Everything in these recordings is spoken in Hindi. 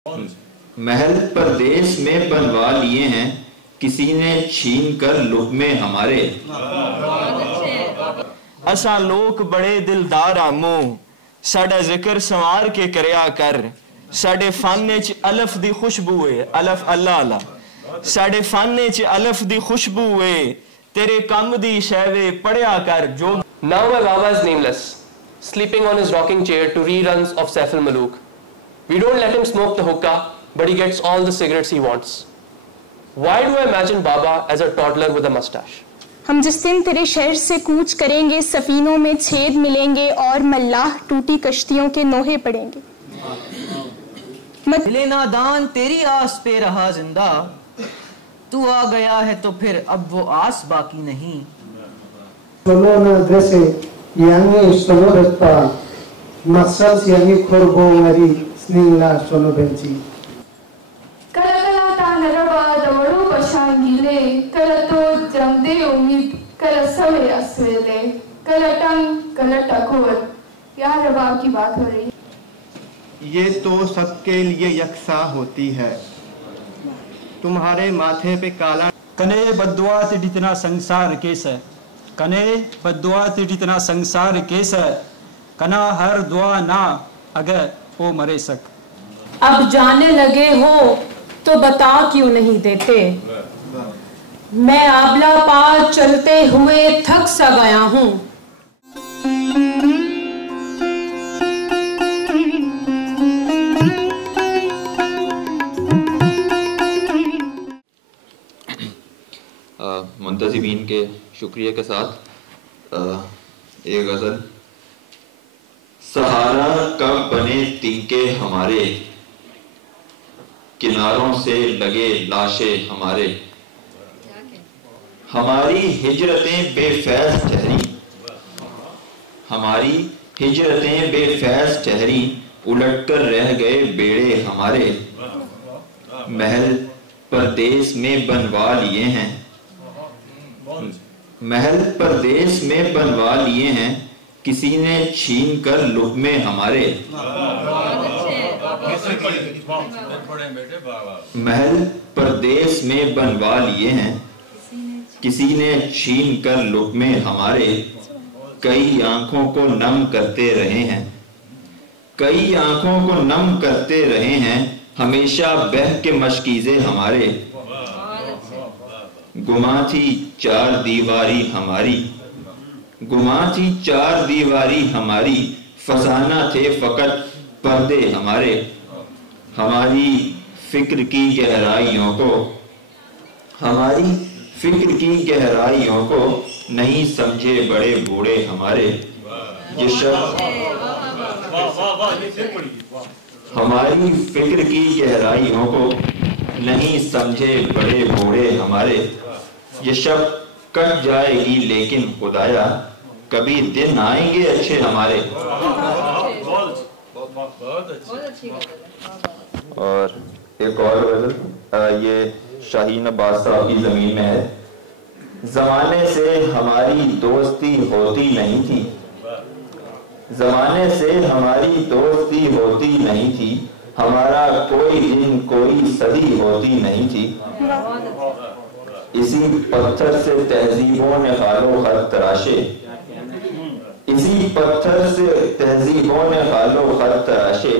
महल परदेस में बनवा लिए हैं, किसी ने छीन कर लुक़्मे हमारे। असा लोक बड़े दिलदार आमो, साडा जिक्र संवार के करया कर। साडे फाने च अलफ दी खुशबू है, अलफ अल्लाह अल्लाह। साडे फाने च अलफ दी खुशबू है, तेरे कम दी शैवे पढ़या कर जो। Now my Baba is nameless, sleeping on his rocking chair to reruns of Saif al-Malook. We don't let him smoke the hookah, but he gets all the cigarettes he wants. Why do I imagine Baba as a toddler with a mustache? हम जिस दिन तेरे शहर से कूच करेंगे, सफीनों में छेद मिलेंगे और मल्लाह टूटी कश्तियों के नोहे पड़ेंगे। दिले नादान तेरी आस पे रहा जिंदा, तू आ गया है तो फिर अब वो आस बाकी नहीं। Solona dese yangi solodesta masas yangi korbo ngari snila solo benci. Kala kala ta naraba dawadu bashangile, kala to jamde umid, kala sawe aswele, kala tang kala takor। क्या रबाब की बात हो रही है? ये तो सबके लिए यकसा होती है। तुम्हारे माथे पे काला कने बद्दुआ ते जितना संसार केस है, कने बद्दुआ ते जितना संसार केस है, कना हर दुआ ना अगर वो मरे सक। अब जाने लगे हो तो बता क्यों नहीं देते, मैं आबला पार चलते हुए थक सा गया हूँ। मुंतज़िमीन के शुक्रिया के साथ एक गज़ल। सहारा कब बने तिनके हमारे, किनारों से लगे लाशे हमारे। हमारी हिजरतें बेफैज़ ठहरी, हमारी हिजरतें बेफैज़ ठहरी, उलट कर रह गए बेड़े हमारे। महल परदेस में बनवा लिए हैं, महल परदेस में बनवा लिए हैं, किसी ने छीन कर लुक़्मे हमारे। महल परदेस में बनवा लिए हैं, किसी ने छीन कर लुक़्मे हमारे। कई आंखों को नम करते रहे हैं, कई आंखों को नम करते रहे हैं, हमेशा बह के मशकीज़े हमारे। गुमा थी चार दीवारी हमारी, गुमा थी चार दीवारी हमारी, फसाना थे फकत पर्दे हमारे। हमारी फिक्र की गहराइयों को, हमारी फिक्र की गहराइयों को नहीं समझे बड़े बूढ़े हमारे। ये शब्द हमारी फिक्र की गहराइयों को नहीं समझे बड़े बूढ़े हमारे। ये शब्द कट जाएगी लेकिन खुदाया, कभी दिन आएंगे अच्छे हमारे। और एक और गज़ल, ये शाहीन अब्बास साहब की ज़मीन में है। ज़माने से हमारी दोस्ती होती नहीं थी, ज़माने से हमारी दोस्ती होती नहीं थी, हमारा कोई दिन कोई सदी होती नहीं थी। इसी पत्थर से तहजीबों ने खालो खत तराशे, इसी पत्थर से तहजीबों ने खालो खत तराशे,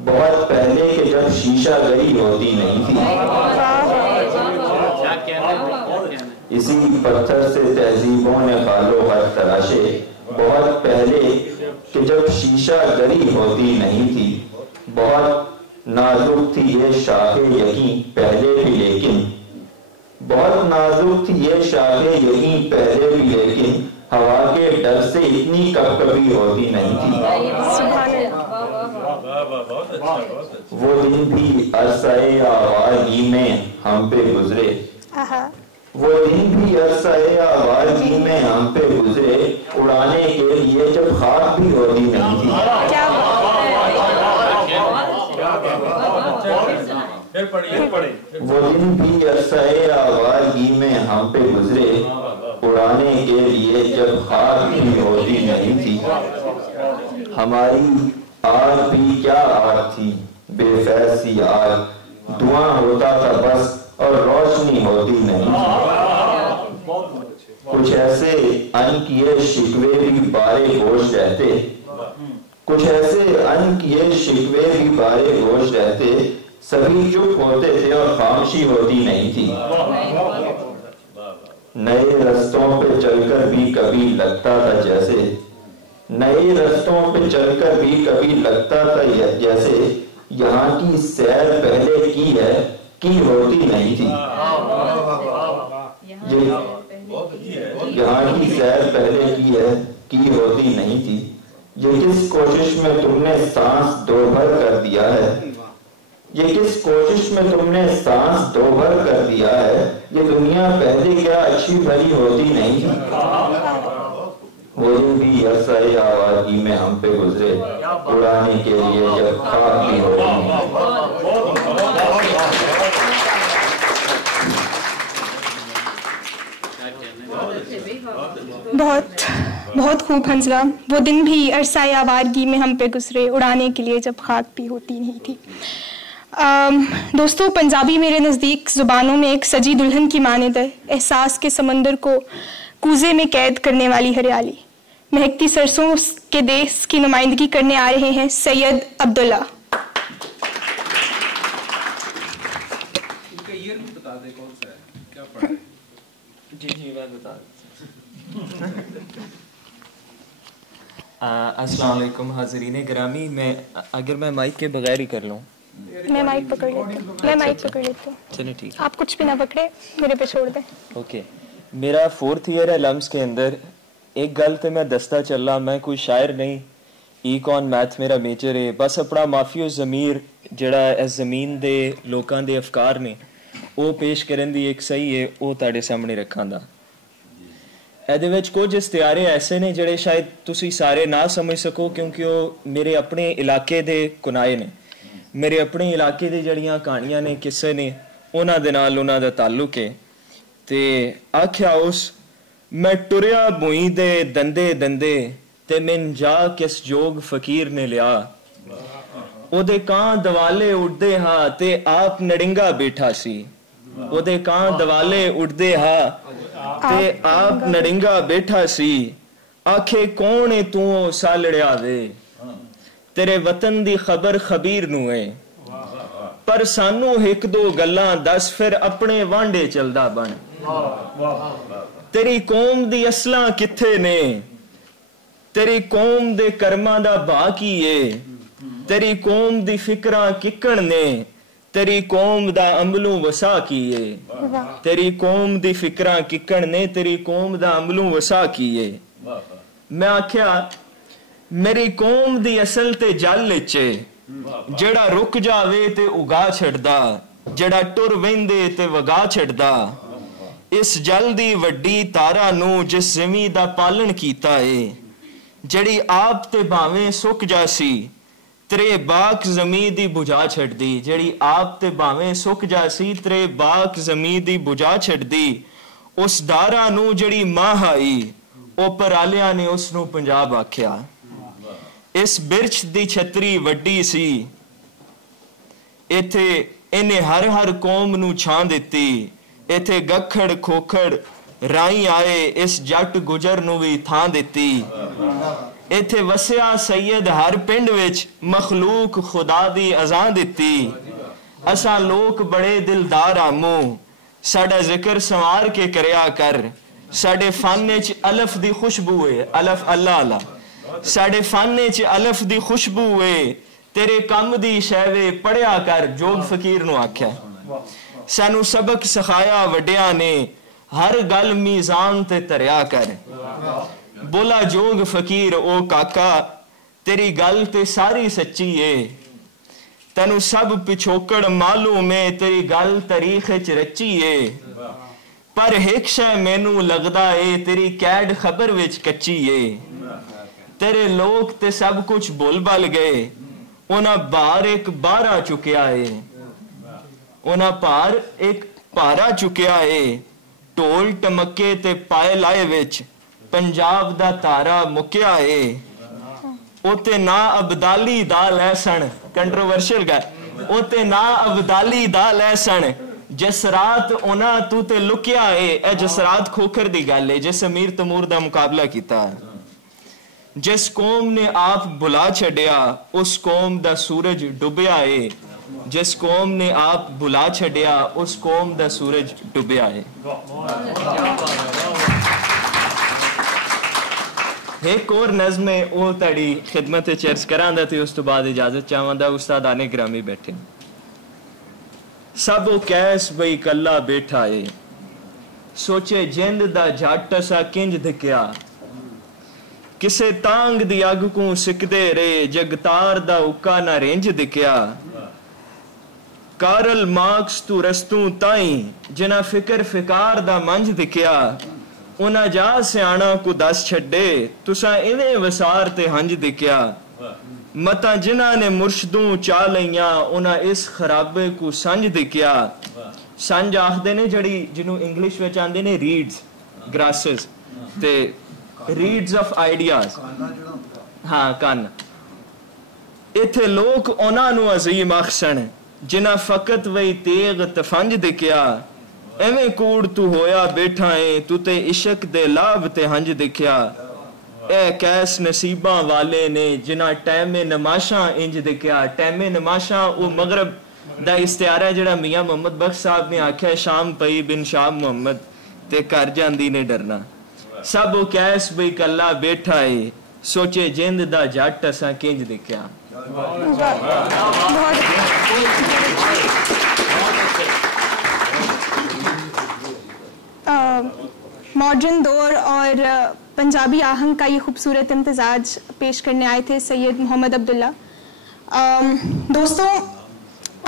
बहुत पहले के जब शीशा गई होती नहीं थी। इसी पत्थर से तहजीबों ने खालो खत तराशे, बहुत पहले कि जब शीशा गरी होती नहीं थी। बहुत नाजुक थी ये शाखे यकीन पहले भी लेकिन, बहुत नाजुक थी ये शाखे यकीन पहले भी लेकिन, हवा के डर से इतनी कभी होती नहीं थी। वो दिन भी अरसाए आवाज़ी में हम पे गुजरे, वो दिन भी अरसाए आवाज़ी में हम पे गुजरे, उड़ाने के लिए जब खाक भी होती नहीं थी। वो दिन भी अरसाए आवाज़ी में हम पे गुजरे, उड़ाने के लिए जब खाक भी होती नहीं थी। हमारी आग भी क्या आग थी बेफैज सी आग, धुआं होता था बस और रोशनी होती नहीं। कुछ ऐसे अनकिए शिकवे भी बारे गोश रहते, कुछ ऐसे अनकिए शिकवे भी बारे गोश रहते, सभी चुप होते थे और खामोशी होती नहीं थी। नए रस्तों पे चलकर भी कभी लगता था जैसे, नए रस्तों पे चलकर भी कभी लगता था जैसे यहाँ की सैर पहले की है की होती नहीं थी। यहाँ की सैर पहले की है की होती नहीं थी। ये किस कोशिश में तुमने सांस दो भर कर दिया है, ये किस कोशिश में तुमने सांस दो भर कर दिया है। ये दुनिया पहले क्या अच्छी भली होती नहीं थी। वो दिन भी अरसाए आवाज़ी में हम पे गुजरे, उड़ाने के लिए जब खाक भी हो रही। बहुत बहुत खूब हंसला। वो दिन भी अरसाए आवारगी में हम पे गुजरे, उड़ाने के लिए जब खाक भी होती नहीं थी। दोस्तों, पंजाबी मेरे नज़दीक ज़ुबानों में एक सजी दुल्हन की मानद है, एहसास के समंदर को कूजे में कैद करने वाली हरियाली। महकती सरसों के देश की नुमाइंदगी करने आ रहे हैं सैयद अब्दुल्ला। जी मैं बता अस्सलाम वालेकुम हाज़रीन गिरामी। अगर मैं माइक के बगैर ही कर लूँ। मैं माइक पकड़ लेती हूँ। चलिए ठीक, आप कुछ भी ना पकड़े, मेरे पे छोड़ दें। ओके। मेरा 4th ईयर है लम्स के अंदर। एक गल तो मैं दसता चला, मैं कोई शायर नहीं, ईकॉन मैथ मेरा मेजर है। बस अपना माफियो ज़मीर जिहड़ा इस ज़मीन दे लोकां दे अफकार ने वो पेश करन दी एक सही है, वो तुहाडे सामने रखां दा। ਇਹਦੇ ਵਿੱਚ ਕੁਝ ਇਸ਼ਤਿਹਾਰੇ ऐसे ने ਜਿਹੜੇ शायद ਤੁਸੀਂ ਸਾਰੇ ना समझ सको, क्योंकि वो मेरे अपने इलाके ਦੇ कुनाए ने, मेरे अपने इलाके दी जड़ियां कहानियां ने, किस्से ने, उन्हां दे नाल उन्हां दा ताल्लुक है। ते आख्या उस मैं टुरिया भूई दे दंदे दंदे ते मिन जा किस जोग फकीर ने लिया। ओदे कां दवाले उड़दे हा ते आप नड़िंगा बैठा सी। ओदे कां दवाले उड़दे हा ते आप नड़िंगा बैठा सी। आखे कौन है तू सालड़िया दे, तेरे वतन दी खबर खबीर नू है। पर सानू एक दो गल्लां दस, फिर अपने वांडे चलदा बन। तेरी कौम दी असलां किथे ने, तेरी कौम दे कर्मां दा भा की है। तेरी कौम दी फिक्रां किकण ने, तेरी कौम दा अमलों वसा की है। तेरी कौम दी फिक्रां किकण ने, तेरी कौम दा अमलों वसा की है। मैं आख्या मेरी कौम दी असल ते जल च, जेड़ा रुक जावे ते उगा छड़दा, जेड़ा टुर वेंदे ते वगा छड़दा। इस जल दी वड्डी तारा नू जिस ज़मी दा पालन कीता है, जेड़ी आप ते भावें सुक जासी, तेरे बाक ज़मी दी बुझा छड़दी। जेड़ी आप ते भावें सुक जासी, तेरे बाक ज़मी दी बुझा छड़दी। उस दारा नू जेड़ी मां आई, ओ परालियां ने उसनू पंजाब आख्या। इस बिरछ दी छतरी वड्डी सी, इथे इन्हें हर हर कौम नू छां दिती। इथे गखड़ खोखड़ राई आए, इस जट गुजर नू भी थां दिती। इथे वसिया सैयद हर पिंड विच, मखलूक खुदा दी अज़ां दिती। असा लोक बड़े दिलदार आमू, साडा जिक्र संवार के करया कर। साडे फन च अलफ दी खुशबू है, अलफ अल्लाह अल्लाह। साडे फन च अलफ दी खुशबू है, तेरे कम दी शैवे पढ़िया कर। जोग फकीर नू आख्या सानू सबक सिखाया वड्डिया ने, हर गल मीज़ान ते धरिया कर। बोला जोग फकीर ओ काका, तेरी गल ते सारी सच्ची है। तेनू सब पिछोकड़ मालूम है, तेरी गल तारीख च रची है। पर एक शै मैनू लगदा है, तेरी कैड खबर विच कच्ची है। तेरे लोग ते सब कुछ बोल बल गए, उन्हां बार एक बारा चुकिया है। उन्हां पार एक पारा चुकिया है। ढोल टमके ते पाए लाए विच, पंजाब दा तारा मुकिया है। उते ना अबदाली दा लहसन, कंट्रोवर्शियल गल, ओते ना अबदाली दा लैसन जिस रात उन्हां तू ते लुकिया है। ए जिस रात खोखर दी गल है, जिस अमीर तमूर दा मुकाबला कीता। जिस कौम ने आप बुला छड़िया उस कौम दा सूरज डुबिया है। जिस कौम ने आप बुला छड़िया उस कौम दा सूरज डुबिया है। एक और नज़म है वो तड़ी खिदमत चर्च करांदा ते उस तो बाद इजाजत चाहंदा। उस्ताद आने ग्रामी बैठे। सब वो कैस बई कल्ला बैठा है, सोचे जिंद दा जट सा किंज दिखया। किसे तांग दी अग को सिकदे रहे, जगतार दा उका ना रेंज दिखया। कारल मार्क्स तू रस्तू ताई, जिना फिकर फिकार दा मंज दिखया। उना जा सियाणा को दस छड़े, तुसा इवें वसार ते हंज दिखया। मता जिना ने मुर्शदों चा लईया, उना इस खराबे को संज दिखया। संज आखदे ने जड़ी जिन्हों इंग्लिश में आंदे ने रीड्स, ग्रासेस ते रीड्स ऑफ आइडियाज। हाँ कन इथे लोग उन्हां नूं अजीम आखसन जिना फकत वही तेग तफंज दिखया। एवें कूड़ तू होया बैठा है, तू ते इश्क दे लाभ ते हंज दिखया। ए कैस नसीबा वाले ने जिना टैमे नमाशा इंज दिखया। टैमे नमाशा वो मगरब दा इस्तियारा है जिहड़ा मियां मोहम्मद बख्श साहब ने आख्या, शाम पई बिन शाम मोहम्मद ते कर जांदी ने डरना। सब वो कैस बई कल्ला बैठा है, सोचे जिंद दा जट असां किंज दिखया। मॉडर्न दौर और पंजाबी आहंग का ये खूबसूरत इम्तिजाज पेश करने आए थे सैयद मोहम्मद अब्दुल्ला। दोस्तों,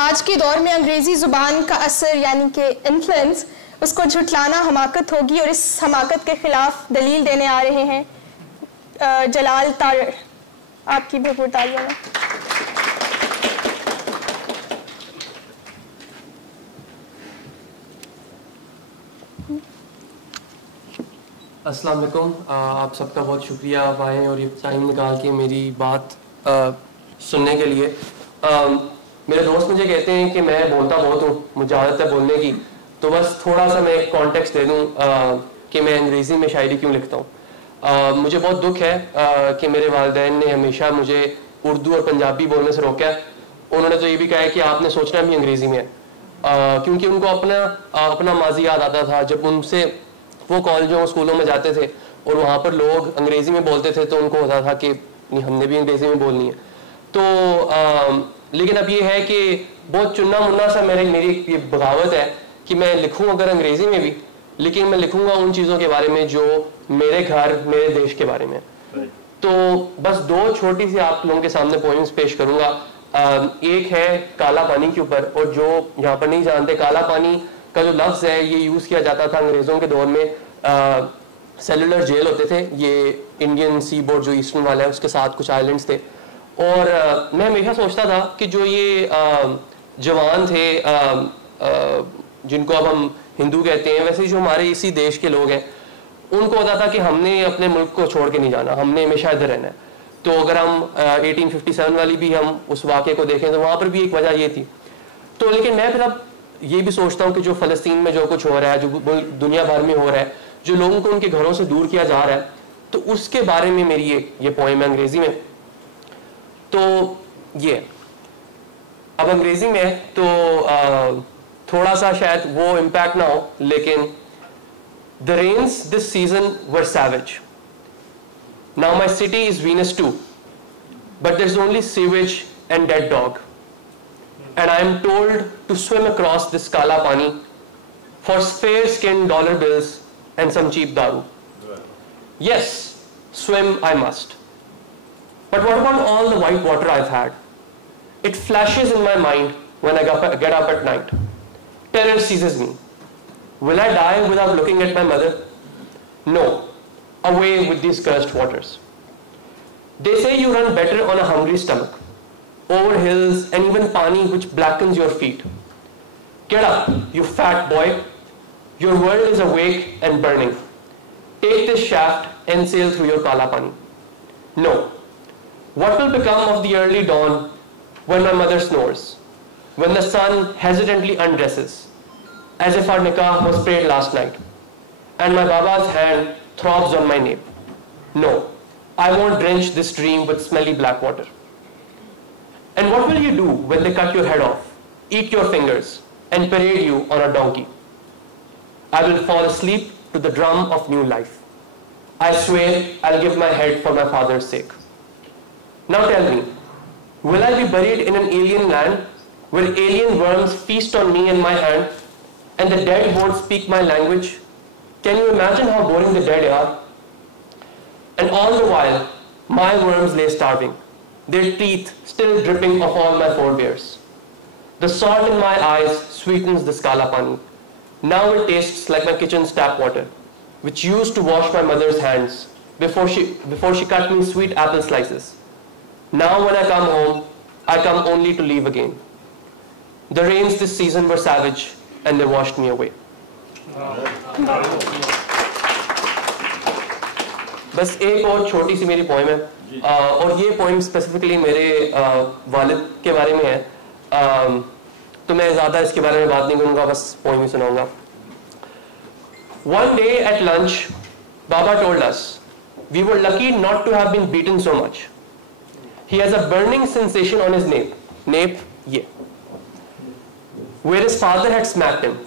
आज के दौर में अंग्रेज़ी ज़ुबान का असर यानी कि इन्फ्लुएंस, उसको झुटलाना हमाकत होगी और इस हमाकत के खिलाफ दलील देने आ रहे हैं जलाल तार। आपकी भरपूर तालियां। अस्सलाम वालेकुम। आप सबका बहुत शुक्रिया, आप आए और ये टाइम निकाल के मेरी बात सुनने के लिए। मेरे दोस्त मुझे कहते हैं कि मैं बोलता बहुत हूँ, मुझे आदत है बोलने की, तो बस थोड़ा सा मैं एक कॉन्टेक्स्ट दे दूँ कि मैं अंग्रेज़ी में शायरी क्यों लिखता हूँ। मुझे बहुत दुख है कि मेरे वालिदैन ने हमेशा मुझे उर्दू और पंजाबी बोलने से रोका है। उन्होंने तो ये भी कहा है कि आपने सोचना भी अंग्रेज़ी में है, क्योंकि उनको अपना माजी याद आता था जब उनसे वो कॉलेजों स्कूलों में जाते थे और वहाँ पर लोग अंग्रेज़ी में बोलते थे, तो उनको होता था कि नहीं हमने भी अंग्रेज़ी में बोलनी है। तो लेकिन अब ये है कि बहुत चुन्ना मुन्ना सा मेरी ये बगावत है कि मैं लिखूँ अगर अंग्रेज़ी में भी, लेकिन मैं लिखूँगा उन चीज़ों के बारे में जो मेरे घर मेरे देश के बारे में। तो बस दो छोटी सी आप लोगों के सामने पोएम्स पेश करूँगा। एक है काला पानी के ऊपर, और जो यहाँ पर नहीं जानते, काला पानी का जो लफ्ज़ है ये यूज़ किया जाता था अंग्रेज़ों के दौर में। सेलुलर जेल होते थे, ये इंडियन सी बोर्ड जो ईस्टर्न वाला है उसके साथ कुछ आइलैंड्स थे। और मैं हमेशा सोचता था कि जो ये जवान थे जिनको अब हम हिंदू कहते हैं, वैसे जो हमारे इसी देश के लोग हैं, उनको होता था कि हमने अपने मुल्क को छोड़ के नहीं जाना, हमने हमेशा इधर रहना है। तो अगर हम 1857 वाली भी हम उस वाक़े को देखें तो वहाँ पर भी एक वजह ये थी। तो लेकिन मैं फिर अब ये भी सोचता हूँ कि जो फ़लस्तीन में जो कुछ हो रहा है, जो दुनिया भर में हो रहा है, जो लोगों को उनके घरों से दूर किया जा रहा है, तो उसके बारे में मेरी ये पोएम है अंग्रेज़ी में। तो ये अब अंग्रेज़ी में है तो थोड़ा सा शायद वो इम्पैक्ट ना हो, लेकिन The rains this season were savage. Now my city is Venus too, but there's only sewage and dead dog. And I am told to swim across this kala pani for fair-skinned dollar bills and some cheap daru. Yes, swim I must. But what about all the white water I've had? It flashes in my mind when I get up at night. Terror seizes me. Will I die without looking at my mother? No. Away with these cursed waters. They say you run better on a hungry stomach, over hills and even pani which blackens your feet. Get up, you fat boy. Your world is awake and burning. Take this shaft and sail through your kala pani. No. What will become of the early dawn when my mother snores? when the sun hesitantly undresses, as if our nikah was prayed last night, and my Baba's hand throbs on my nape. No, I won't drench this dream with smelly black water. And what will you do when they cut your head off, eat your fingers, and parade you on a donkey? I will fall asleep to the drum of new life. I swear I'll give my head for my father's sake. Now tell me, will I be buried in an alien land where alien worms feast on me and my hand, and the dead won't speak my language? Can you imagine how boring the dead are? And all the while, my worms lay starving, their teeth still dripping of all my forebears. The salt in my eyes sweetens the skala pani. Now it tastes like my kitchen's tap water, which used to wash my mother's hands before she cut me sweet apple slices. Now when I come home, I come only to leave again. The rains this season were savage and they washed me away. बस एक और छोटी सी मेरी पोइम है, और ये पोइम स्पेसिफिकली मेरे वालिद के बारे में है, तो मैं ज़्यादा इसके बारे में बात नहीं करूँगा, बस पोइम ही सुनाऊंगा. One day at lunch, Baba told us, we were lucky not to have been beaten so much. He has a burning sensation on his nape, ये, where his father had smacked him.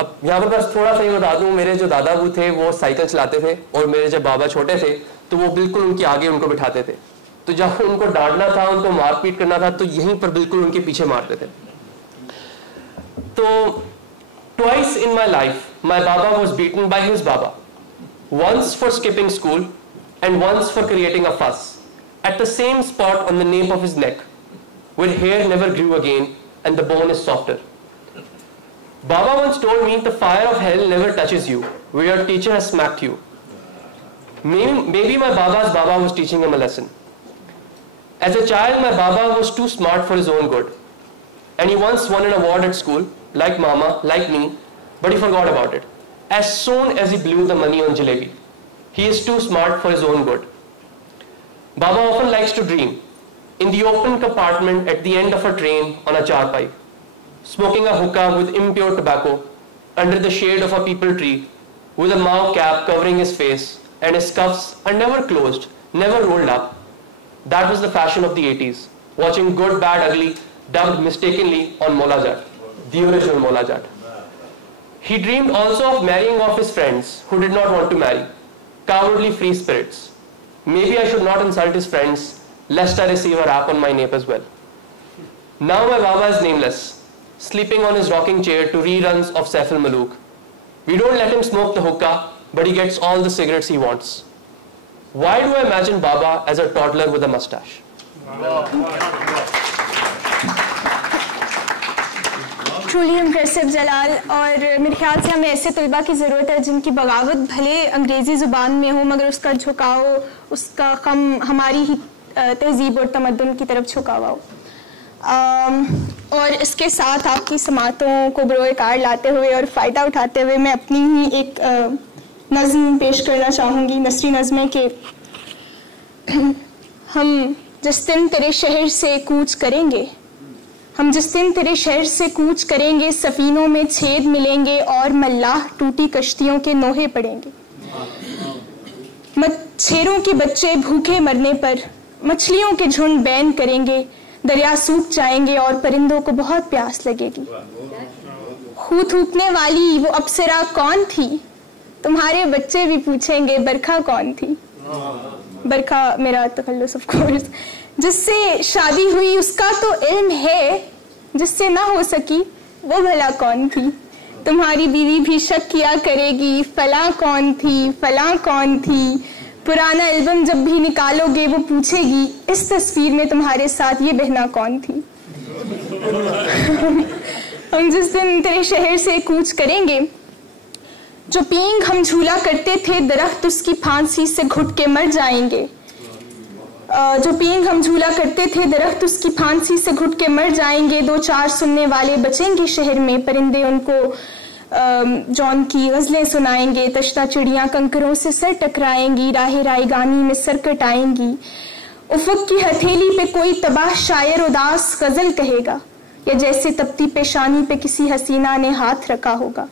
अब यहाँ पर बस थोड़ा सा ही बता दूँ, मेरे जो दादाबू थे वो साइकिल चलाते थे, और मेरे जब बाबा छोटे थे तो वो बिल्कुल उनके आगे उनको बिठाते थे, तो जब उनको डांटना था, उनको मारपीट करना था, तो यहीं पर बिल्कुल उनके पीछे मारते थे. तो twice in my life, my Baba was beaten by his Baba. Once for skipping school, and once for creating a fuss, at the same spot on the nape of his neck, where hair never grew again, and the bone is softer. Baba once told me the fire of hell never touches you, where your teacher has smacked you. Maybe my Baba's Baba was teaching him a lesson. As a child, my Baba was too smart for his own good. And he once won an award at school, like Mama, like me, but he forgot about it. As soon as he blew the money on jalebi. He is too smart for his own good. Baba often likes to dream, in the open compartment at the end of a train on a charpai, smoking a hookah with impure tobacco, under the shade of a peepal tree, with a Mao cap covering his face, and his cuffs are never closed, never rolled up. That was the fashion of the 80s, watching Good, Bad, Ugly, dubbed mistakenly on Mola Jat, the original Mola Jat. He dreamed also of marrying off his friends who did not want to marry, cowardly free spirits. Maybe I should not insult his friends, lest I receive a rap on my nape as well. Now my Baba is nameless, sleeping on his rocking chair to reruns of Saif al-Malook. We don't let him smoke the hookah, but he gets all the cigarettes he wants. Why do I imagine Baba as a toddler with a mustache? Truly impressive Jalal. और मेरे ख्याल से हमें ऐसे तलबा की ज़रूरत है जिनकी बगावत भले अंग्रेज़ी ज़ुबान में हो, मगर उसका झुकाव, उसका खम हमारी ही तहजीब और तमद्दुन की तरफ झुका हुआ हो. और इसके साथ आपकी समातों को बरोए कार लाते हुए और फ़ायदा उठाते हुए मैं अपनी ही एक नज़्म पेश करना चाहूँगी. नसरी नज़्म के हम जिस दिन तेरे शहर से कूच करेंगे, हम जिस दिन तेरे शहर से कूच करेंगे, सफ़ीनों में छेद मिलेंगे और मल्लाह टूटी कश्तियों के नोहे पड़ेंगे. मच्छरों के बच्चे भूखे मरने पर मछलियों के झुंड बैन करेंगे, दरिया सूख जाएंगे और परिंदों को बहुत प्यास लगेगी. खूह थूकने वाली वो अप्सरा कौन थी, तुम्हारे बच्चे भी पूछेंगे बरखा कौन थी. बरखा मेरा तखल्लुस ऑफ कोर्स. जिससे शादी हुई उसका तो इल्म है, जिससे ना हो सकी वो भला कौन थी. तुम्हारी बीवी भी शक किया करेगी, फला कौन थी, फला कौन थी. पुराना एल्बम जब भी निकालोगे वो पूछेगी, इस तस्वीर में तुम्हारे साथ ये बहना कौन थी. हम जिस दिन तेरे शहर से कूच करेंगे, जो पींग हम झूला करते थे दरख्त उसकी फांसी से घुट के मर जाएंगे. जो पींग हम झूला करते थे दरख्त उसकी फांसी से घुट के मर जाएंगे. दो चार सुनने वाले बचेंगे शहर में, परिंदे उनको जौन की गज़लें सुनाएंगे. तश्ता चिड़ियाँ कंकरों से सर टकराएंगी, राह रायगानी में सरकट आएंगी. उफ़क़ की हथेली पे कोई तबाह शायर उदास गज़ल कहेगा, या जैसे तपती पेशानी पे किसी हसीना ने हाथ रखा होगा।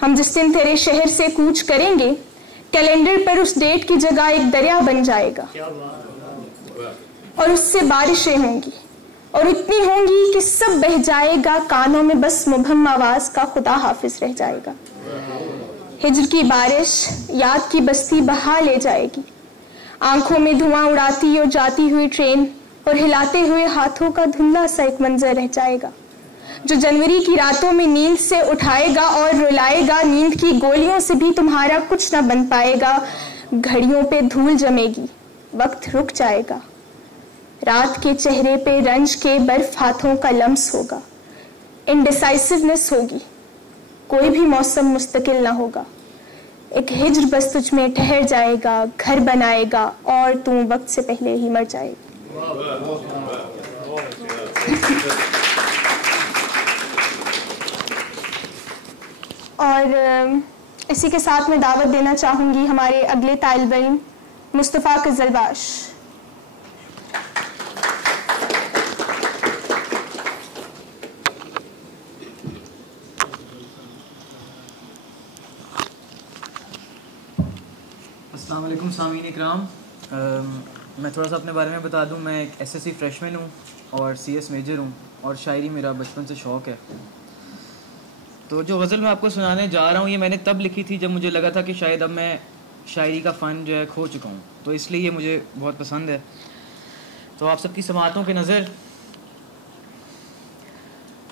हम जिस दिन तेरे शहर से कूच करेंगे, कैलेंडर पर उस डेट की जगह एक दरिया बन जाएगा और उससे बारिशें होंगी और इतनी होंगी कि सब बह जाएगा, कानों में बस मुबहम आवाज का खुदा हाफिज रह जाएगा। हिज्र की बारिश याद की बस्ती बहा ले जाएगी, आंखों में धुआं उड़ाती और जाती हुई ट्रेन और हिलाते हुए हाथों का धुंधला सा एक मंजर रह जाएगा, जो जनवरी की रातों में नींद से उठाएगा और रुलाएगा। नींद की गोलियों से भी तुम्हारा कुछ ना बन पाएगा, घड़ियों पे धूल जमेगी, वक्त रुक जाएगा। रात के चेहरे पे रंज के बर्फ हाथों का लम्स होगा, इनडिसाइसिवनेस होगी, कोई भी मौसम मुस्तकिल ना होगा। एक हिज्र बस तुझ में ठहर जाएगा, घर बनाएगा और तू वक्त से पहले ही मर जाएगा। और इसी के साथ मैं दावत देना चाहूंगी हमारे अगले तालिब इल्म मुस्तफ़ा कज़लबाश। अस्सलाम वालेकुम सामीन इकराम। मैं थोड़ा सा अपने बारे में बता दूं। मैं एक एसएससी फ्रेशमैन हूं और सीएस मेजर हूं और शायरी मेरा बचपन से शौक़ है। तो जो गज़ल मैं आपको सुनाने जा रहा हूं ये मैंने तब लिखी थी जब मुझे लगा था कि शायद अब मैं शायरी का फ़न जो है खो चुका हूं, तो इसलिए ये मुझे बहुत पसंद है। तो आप सबकी समाअतों की नज़र।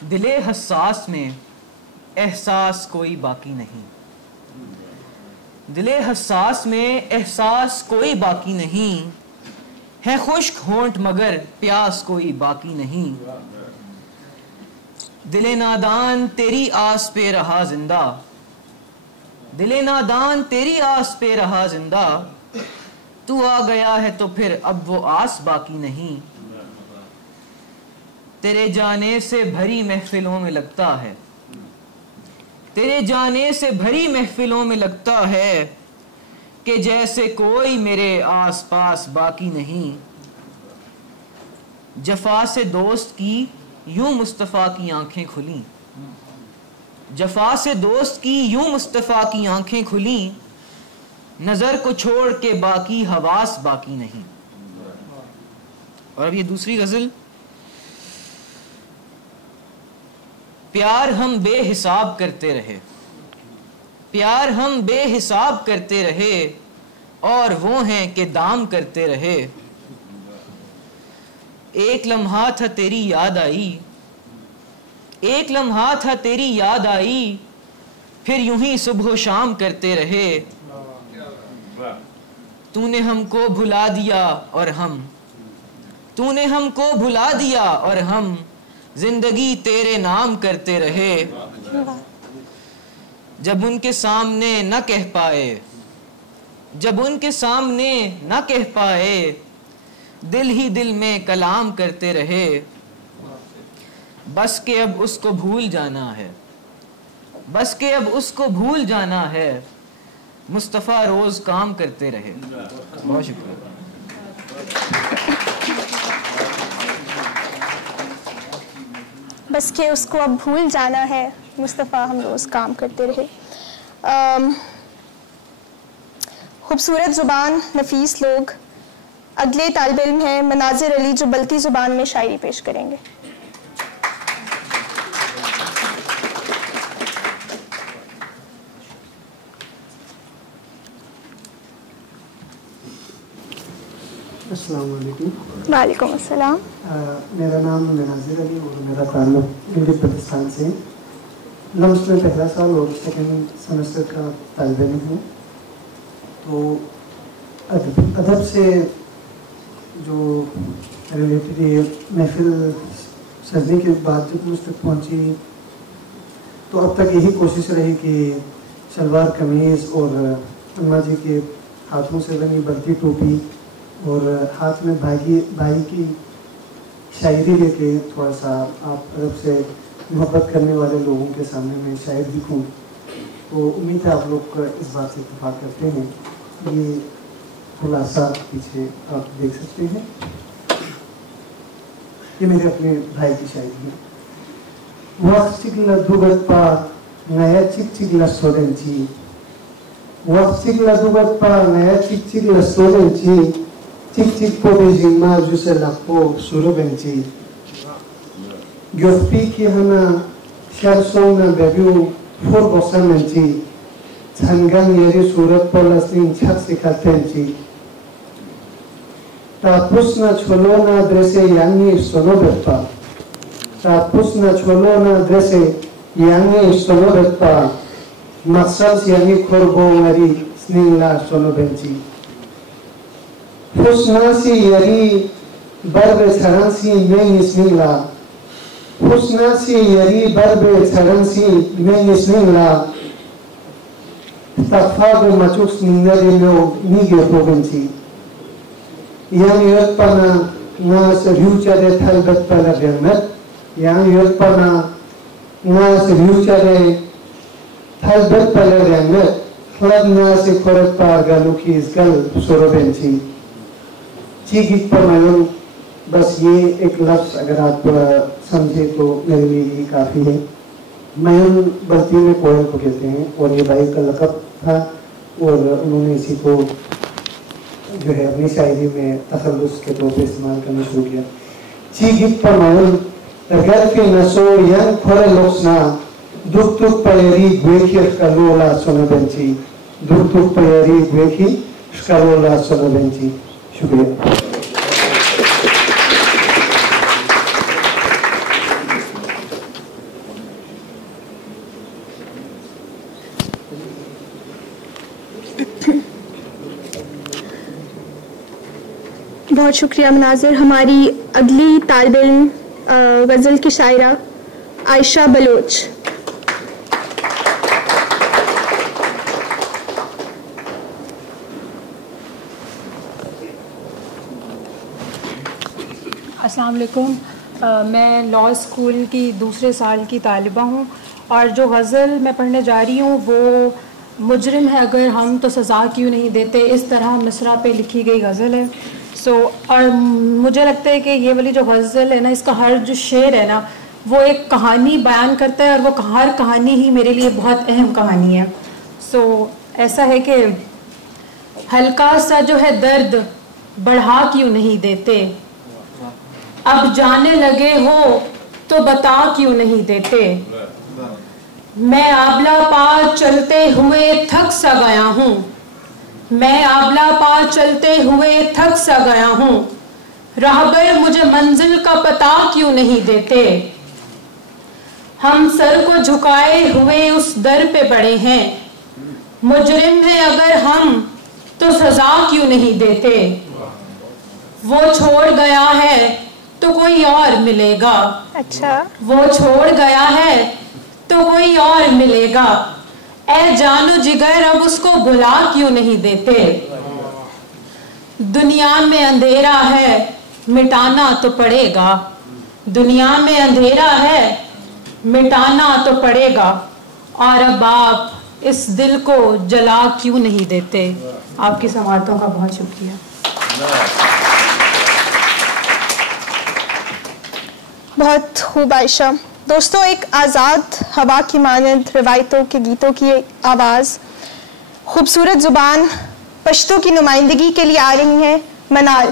दिले हसास में एहसास कोई बाकी नहीं, दिले हसास में एहसास कोई बाकी नहीं, है खुश्क होंठ मगर प्यास कोई बाकी नहीं। दिले नादान तेरी आस पे रहा जिंदा, दिले नादान तेरी आस पे रहा जिंदा, तू आ गया है तो फिर अब वो आस बाकी नहीं। तेरे जाने से भरी महफिलों में लगता है, तेरे जाने से भरी महफिलों में लगता है कि जैसे कोई मेरे आस पास बाकी नहीं। जफा से दोस्त की यूं मुस्तफ़ा की आंखें खुली, जफा से दोस्त की यूं मुस्तफ़ा की आंखें खुली, नजर को छोड़ के बाकी हवास बाकी नहीं। और अब ये दूसरी गजल। प्यार हम बेहिसाब करते रहे, प्यार हम बेहिसाब करते रहे, और वो हैं कि दाम करते रहे। एक लम्हा था तेरी याद आई, एक लम्हा था तेरी याद आई, फिर यूं ही सुबह शाम करते रहे। तूने हमको भुला दिया और हम, तूने हमको भुला दिया और हम जिंदगी तेरे नाम करते रहे। जब उनके सामने न कह पाए, जब उनके सामने न कह पाए, दिल ही दिल में कलाम करते रहे। बस के अब उसको भूल जाना है, बस के अब उसको भूल जाना है, मुस्तफ़ा रोज काम करते रहे। बहुत शुक्रिया। बस के उसको अब भूल जाना है, मुस्तफ़ा हम रोज़ काम करते रहे। खूबसूरत ज़ुबान, नफीस लोग। अगले तालिब इल्म हैं मनाजिर अली, जो बल्ती ज़ुबान में शायरी पेश करेंगे। अस्सलाम वालेकुम। वालेकुम अस्सलाम। मेरा नाम मनाजिर अली और मेरा ताल्लुक इंडिया पाकिस्तान से। लम्स में पहला साल और सेकंड सेमेस्टर का तालिब इल्म हूँ। तो अदब से जो रिलेटेड ये महफिल सजने के बाद जब मुझ तक पहुँची, तो अब तक यही कोशिश रही कि शलवार कमीज़ और अम्मा जी के हाथों से बनी बल्ती टोपी और हाथ में भाई की शायरी लेके थोड़ा सा आप तरफ से मोहब्बत करने वाले लोगों के सामने मैं शायर दिखूं। तो उम्मीद है आप लोग इस बात से इत्तेफाक करते हैं। ये खुलासा पीछे आप देख सकते हैं, ये मेरे अपने भाई की शायरी है। Waqtigla dugatpa ngaya chikchigla sorenchi. Waqtigla dugatpa ngaya chikchigla sorenchi. Chikchig po bezima juselapo surubenchi. Gyofpi ki hana sharsong na bebu for bosamenchi. Changang yeri surat polasling chak sikatenchi. Tapusna cholona drese yangi sonobetpa. Tapusna cholona drese yangi sonobetpa. Maksas yangi korbo ngari sningla sonobenchi. Pusnasi yari barbe saransi mengi sningla. Pusnasi yari barbe saransi mengi sningla. Tafago machuk sningari meo nige provinci. Yang yotpana nas ryuchare thalbat pala vermet. Yang yotpana nas ryuchare thalbat pala vermet. Khlad nas korat parga lukhi isgal sorobenci. चीगिक पर मैं बस ये एक लफ्ज़ अगर आप समझे तो मेरे लिए ही काफ़ी है। मैं बस्ती में कोयल को कहते हैं और ये भाई का लक़ब था और उन्होंने इसी को जो है अपनी शायरी में तखल्लुस के तौर पे इस्तेमाल करना शुरू किया। चीगिक पर मैं अगर के नसो यंग खोरे लोक्सना दुख तुक पयरी ग्वेखी कलोला सोनबेंची दुख तुक पयरी ग्वेखी कलोला सोनबेंची। शुक्रिया। बहुत शुक्रिया मुनाज़िर। हमारी अगली तालिब इल्म गज़ल की शायरा आयशा बलोच। अस्सलाम वालेकुम। मैं लॉ स्कूल की दूसरे साल की तालिबा हूँ और जो गज़ल मैं पढ़ने जा रही हूँ वो मुजरिम है अगर हम तो सज़ा क्यों नहीं देते, इस तरह मिसरा पे लिखी गई गज़ल है। और मुझे लगता है कि ये वाली जो गज़ल है ना, इसका हर जो शेर है ना वो एक कहानी बयान करता है और वो हर कहानी ही मेरे लिए बहुत अहम कहानी है। ऐसा है कि हल्का सा जो है दर्द बढ़ा क्यों नहीं देते, अब जाने लगे हो तो बता क्यों नहीं देते। मैं आबला पार चलते हुए थक सा गया हूँ, मैं आबला पार चलते हुए थक सा गया हूँ, राहबर मुझे मंजिल का पता क्यों नहीं देते। हम सर को झुकाए हुए उस दर पे पड़े हैं, मुजरिम है अगर हम तो सजा क्यों नहीं देते। वो छोड़ गया है तो कोई और मिलेगा, अच्छा वो छोड़ गया है तो कोई और मिलेगा, ऐ जानो जिगर अब उसको बुला क्यों नहीं देते। दुनिया में अंधेरा है मिटाना तो पड़ेगा, दुनिया में अंधेरा है मिटाना तो पड़ेगा, और अब आप इस दिल को जला क्यों नहीं देते। आपकी समाअतों का बहुत शुक्रिया। बहुत खूब आयशा। दोस्तों, एक आज़ाद हवा की मानंद रवायतों के गीतों की आवाज़, खूबसूरत ज़ुबान पश्तो की नुमाइंदगी के लिए आ रही हैं मनाल।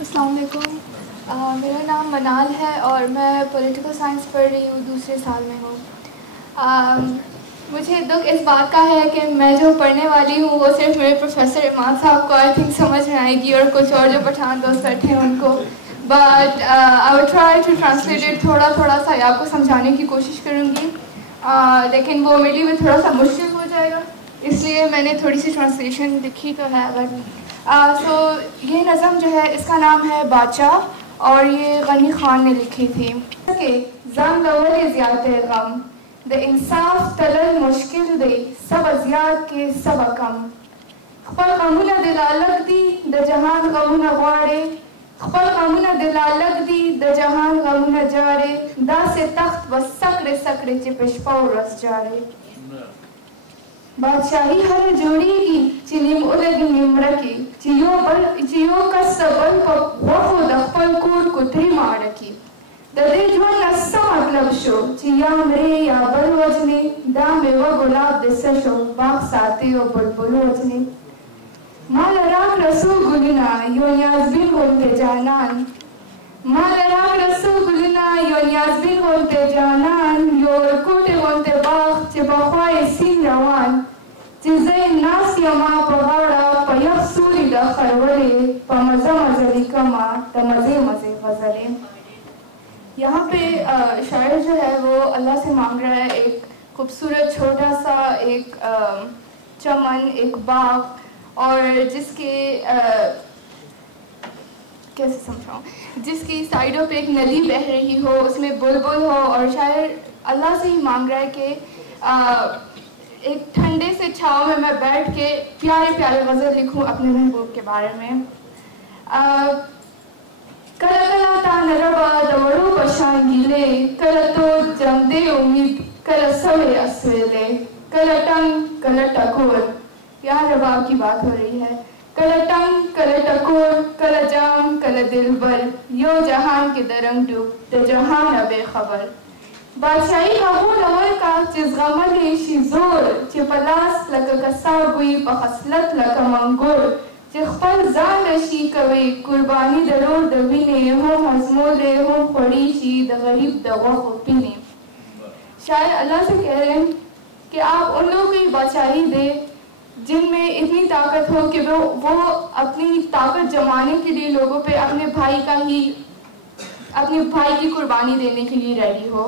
अस्सलाम वालेकुम। मेरा नाम मनाल है और मैं पॉलिटिकल साइंस पढ़ रही हूँ, दूसरे साल में हूँ। मुझे दुख इस बात का है कि मैं जो पढ़ने वाली हूँ वो सिर्फ मेरे प्रोफेसर इमाम साहब को आई थिंक समझ में आएगी और कुछ और जो पठान दोस्त बैठे हैं उनको, but I will try to translate it. थोड़ा सा आपको समझाने की कोशिश करूँगी, लेकिन वो मेरे लिए थोड़ा सा मुश्किल हो जाएगा, इसलिए मैंने थोड़ी सी ट्रांसलेशन लिखी तो है। बट ये नज़म जो है इसका नाम है बादशाह और ये गनी खान ने लिखी थी। ज़म लवल ज़ियादे गम द इंसाफ तलल मुश्किल दे सब अजियात के सब कम, खपल गमुना दिलालक दी द जहान गमुना वाड़े, खपल गमुना दिलालक दी द जहान गमुना जारे, दा से तख्त व सकरे सकरे चिपिश पाउ रस जारे। बादशाही हर जोड़ी की चिनिम उलगी निमरकी चियो का सबल वफो दखपल कोट कुतरी मारकी ददे जो नस्सा मतलब शो चिया मरे या बल वजने दा मेवा गुलाब दिसे शो बाग साथे और बुलबुल वजने माल राग रसो गुलना यो याज़बिन होते जानन माल राग रसो गुलना यो याज़बिन होते जानन यो कोटे होते बाग चिबाख़ाए सीन रवान जिसे नास यमा पहाड़ा पयक सूरी दा खरवले पमज़ा मज़ली कमा तमज़े मज़े ग़ज़ले। यहाँ पे शायर जो है वो अल्लाह से मांग रहा है एक खूबसूरत छोटा सा एक चमन, एक बाग और जिसके कैसे समझाऊँ, जिसकी साइडों पे एक नदी बह रही हो, उसमें बुलबुल हो और शायर अल्लाह से ही मांग रहा है कि एक ठंडे से छाँव में मैं बैठ के प्यारे प्यारे गज़ल लिखूं अपने महबूब के बारे में। कला कला ता नरबा दवड़ो पशांगीले कला तो जमदे उम्मीद कला सवे असवेले कला टंग कला टकोर। यहाँ रबाब की बात हो रही है। कला टंग कला टकोर कला जाम कला दिलबर यो जहान के दरंग डूब ते जहान अबे खबर। बादशाही हबो नवर का चिज़गमल शी जोर चिपलास लका कसाबुई पखसलत लका मंगोर चिखपल जान रशी कवे कुर्बानी दरोर दवीने हम हजमोले हम खड़ीशी द गरीब दवा खुपीने। शायद अल्लाह से कह रहे हैं कि आप उन लोगों की बादशाही दे जिनमें इतनी ताकत हो कि वो अपनी ताकत जमाने के लिए लोगों पे अपने भाई की कुर्बानी देने के लिए रेडी हो।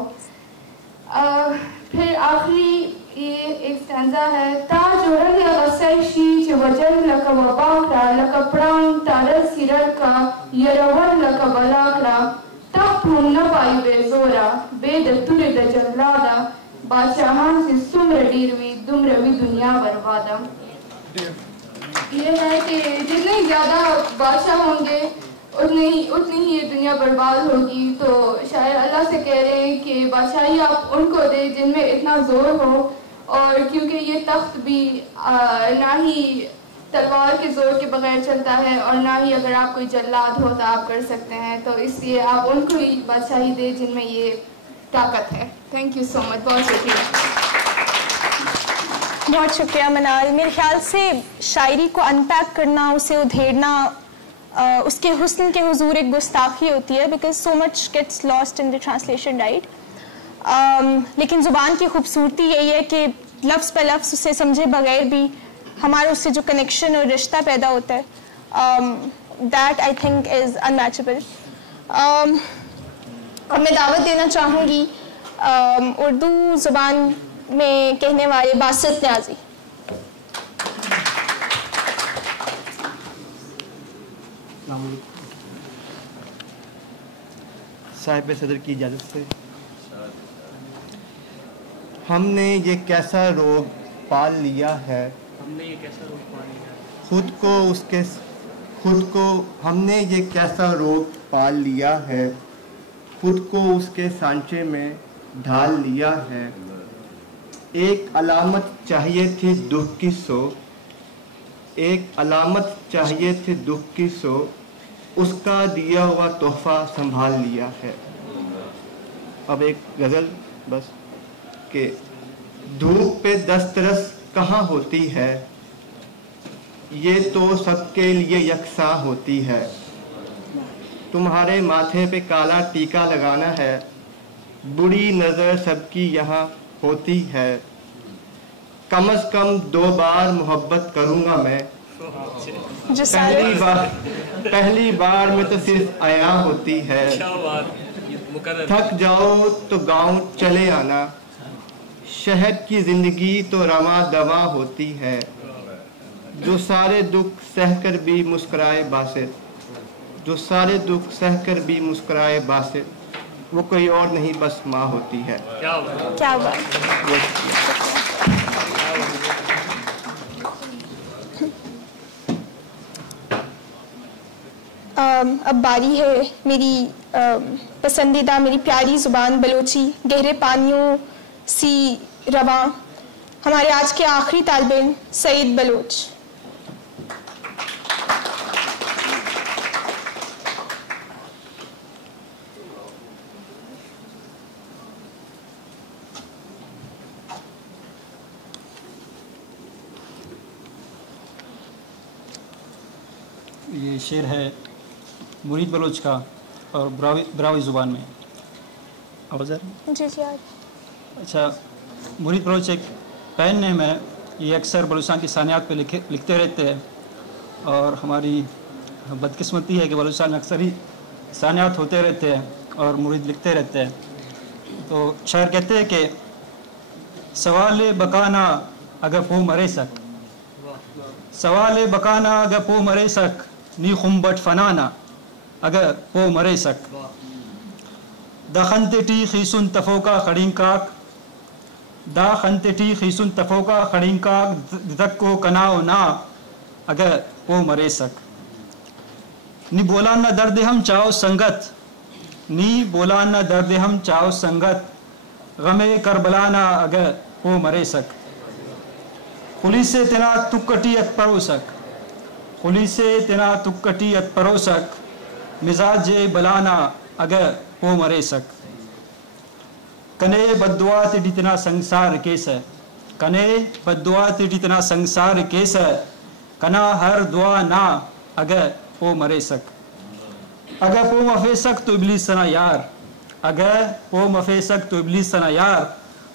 फिर आखिरी ये एक स्टैंजा है ताजुरन या गसैशी च वजन लका वबाकरा लका प्राण तारल सिरर का यरवन लका बलाकरा तब हम न पाई बेजोरा बेद तुरे द जल्लादा बादशाहान से सुम्र डीरवी दुम्रवी दुनिया बर्बादा। ये है कि जितने ज़्यादा बादशाह होंगे उतनी ही ये दुनिया बर्बाद होगी। तो शायद अल्लाह से कह रहे हैं कि बादशाही आप उनको दे जिनमें इतना ज़ोर हो और क्योंकि ये तख्त भी ना ही तलवार के ज़ोर के बगैर चलता है और ना ही अगर आप कोई जल्लाद हो तो आप कर सकते हैं। तो इसलिए आप उनको ही बादशाही दे जिनमें ये ताकत है। Thank you so much. बहुत शुक्रिया। बहुत शुक्रिया मनाल। मेरे ख्याल से शायरी को अनपैक करना, उसे उधेड़ना, उसके हुस्न के हुजूर एक गुस्ताखी होती है because so much gets lost in the translation right. लेकिन ज़ुबान की खूबसूरती यही है कि लफ्ज़ पे लफ्ज़ उसे समझे बगैर भी हमारा उससे जो कनेक्शन और रिश्ता पैदा होता है that I think is unmatchable. अब मैं दावत देना चाहूँगी उर्दू ज़ुबान में कहने वाले बासित न्याजी। साहिब सदर की इजाज़त से हमने ये कैसा रोग पाल लिया है, हमने ये कैसा रोग पाल लिया है खुद को हमने ये कैसा रोग पाल लिया है, खुद को उसके सांचे में ढाल लिया है। एक अलामत चाहिए थी दुख की सो, एक अलामत चाहिए थी दुख की सो, उसका दिया हुआ तोहफा संभाल लिया है। अब एक गज़ल बस के धूप पे दस्तरस कहाँ होती है, ये तो सबके लिए यकसा होती है। तुम्हारे माथे पे काला टीका लगाना है, बुरी नज़र सबकी यहाँ होती है। कम से कम 2 बार मोहब्बत करूँगा मैं, पहली बार में तो सिर्फ आया होती है। थक जाओ तो गांव चले आना, शहर की जिंदगी तो रमा दवा होती है। जो सारे दुख सहकर भी मुस्कुराए बासित, जो सारे दुख सहकर भी मुस्कुराए बासित, वो कोई और नहीं बस माँ होती है। क्या बात। अब बारी है मेरी पसंदीदा, मेरी प्यारी ज़ुबान बलोची, गहरे पानियों सी रवां, हमारे आज के आखिरी तालिबे इल्म सईद बलोच। ये शेर है मुरीद बलोच का और ब्रावी ज़ुबान में। आवाज़ आ रही? जी जी। अच्छा, मुरीद बलोच एक पेन नेम है। ये अक्सर बलूचिस्तान की सानियात पे लिखते रहते हैं और हमारी बदकिस्मती है कि बलूचिस्तान में अक्सर ही सानियात होते रहते हैं और मुरीद लिखते रहते हैं। तो शायर कहते हैं कि सवाल बकाना अगर पो मरे सक, सवाल बकाना अगर पो मरे सक, नी खुम्बट फनाना अगर पो मरे सक, दखनते टी खीसुन तफोका खड़ींकाक, दा खनते टी खीसुन तफोका खड़ींकाक, दक को कनाओ ना अगर पो मरे सक, नी बोला ना दर्द हम चाओ संगत, नी बोला ना दर्द हम चाओ संगत, गमे करबलाना अगर पो मरे सक, खुली से तेना तुक्कटी अत परोसक, खुली से तेना तुक्कटी अत परोसक, मिजाज बलाना अगर पो मरे सक, कने बद्दुआ तिडितना संसार केस है, कने बद्दुआ तिडितना संसार केस है, कना हर दुआ ना अगर पो मरे सक, अगर पो मफे सक तो इब्लीस सना यार, अगर पो मफे सक तो इब्लीस सना यार,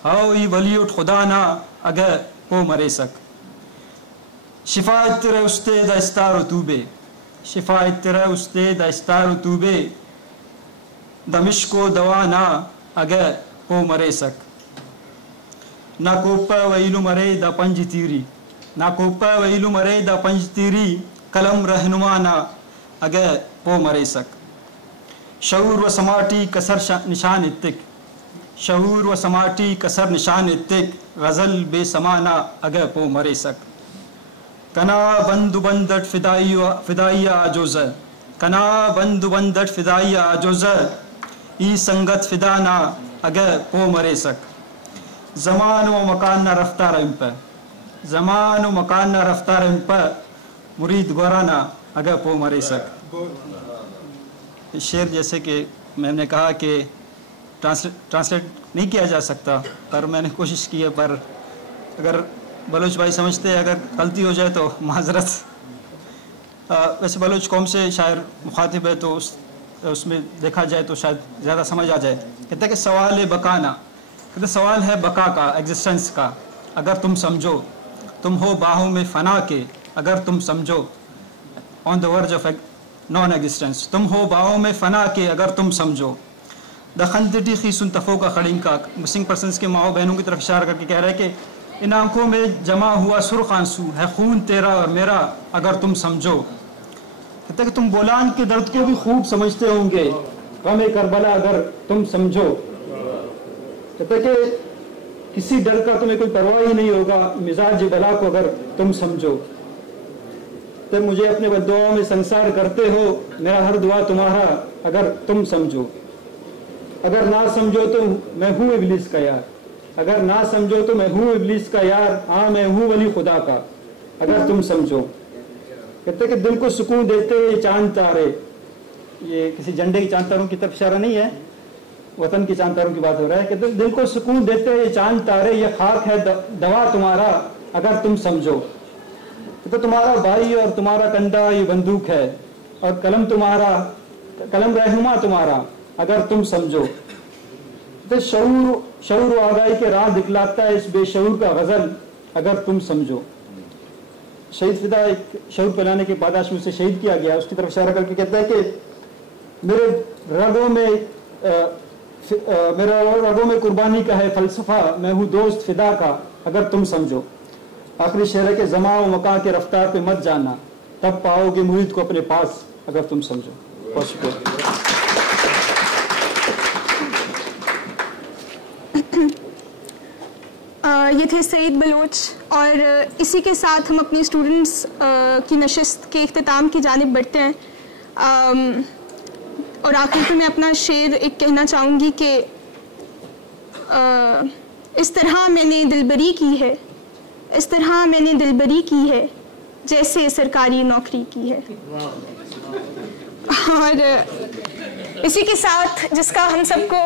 हाओ ई वली उठ खुदा ना अगर पो मरे सक, शिफायत तेरे उस्ते दस्तार तूबे, शिफायत तेरे उस्ते दस्तार तूबे, दमिश्को दवा ना अगर पो मरे सक, ना कोपा वैलू मरे द पंज तीरी, ना कोपा वैलू मरे द पंज तीरी, कलम रहनुमा ना अगर पो मरे सक, शऊर व समाटी कसर निशान इत्तिक, शऊर व समाटी कसर निशान इत्तिक, गज़ल बेसमाना अगर पो मरे सक, कना बंदु बंदट फिदाइया आजोज़, कना बंदु बंदट फिदाइया आजोज़, ई संगत फिदाना अगर पो मरे सक, ज़मान व मकान ना रफ्तार इम पर, ज़मान व मकान ना रफ्तार इम पर, मुरीद गोराना अगर पो मरे सक। इस शेर जैसे कि मैंने कहा कि ट्रांसलेट नहीं किया जा सकता, पर मैंने कोशिश की है, पर अगर बलोच भाई समझते हैं अगर गलती हो जाए तो माजरत। वैसे बलोच कौम से शायर मुखातिब है तो उसमें देखा जाए तो शायद ज़्यादा समझ आ जाए। कहते हैं कि सवाल बकाना, कहते सवाल है बका का, एग्जिस्टेंस का, अगर तुम समझो, तुम हो बाहों में फना के अगर तुम समझो, on the verge of non existence, तुम हो बाहों में फना के अगर तुम समझो, दखनती खीसुन तफो का खड़िंग का, मिसिंग पर्सनस के माओ बहनों की तरफ इशारा करके कह रहे हैं कि इन आंखों में जमा हुआ सुर्ख आंसू है खून तेरा और मेरा अगर तुम समझो। कहते कि तुम बोलान के दर्द को भी खूब समझते होंगे, गम करबला अगर तुम समझो। कहते कि किसी डर का तुम्हें कोई परवाह ही नहीं होगा, मिजाज बला को अगर तुम समझो। तो मुझे अपने बद्दुआओं में संसार करते हो, मेरा हर दुआ तुम्हारा अगर तुम समझो। अगर ना समझो तो मैं हूँ इब्लीस का यार, अगर ना समझो तो मैं हूँ इब्लीस का यार, हाँ मैं हूँ वली खुदा का अगर तुम समझो। कहते कि दिल को सुकून देते ये चांद तारे, ये किसी झंडे की चांद तारों की तरफ इशारा नहीं है, वतन की चांद तारों की बात हो रहा है। कहते दिल को सुकून देते ये चांद तारे, ये खाक है दवा तुम्हारा अगर तुम समझो। तो तुम्हारा भाई और तुम्हारा कंधा ये बंदूक है, और कलम तुम्हारा, कलम रहनुमा तुम्हारा अगर तुम समझो। तो शऊर आगाही के राह दिखलाता है इस बेशऊर का गजल अगर तुम समझो। शहीद फिदा एक शऊर फैलाने के पादाश में उसे शहीद किया गया, उसकी तरफ इशारा करके कहता है कि मेरे रगों में कुर्बानी का है फलसफा, मैं हूँ दोस्त फिदा का अगर तुम समझो। आखिरी शेर है कि ज़मा व मका के रफ्तार पे मत जाना, तब पाओगे मुरीद को अपने पास अगर तुम समझो। बहुत शुक्रिया। ये थे सईद बलोच, और इसी के साथ हम अपनी स्टूडेंट्स की नशिस्त के इख्तिताम की जानिब बढ़ते हैं। और आखिर में मैं अपना शेर एक कहना चाहूँगी कि इस तरह मैंने दिलबरी की है इस तरह मैंने दिलबरी की है जैसे सरकारी नौकरी की है। और इसी के साथ जिसका हम सबको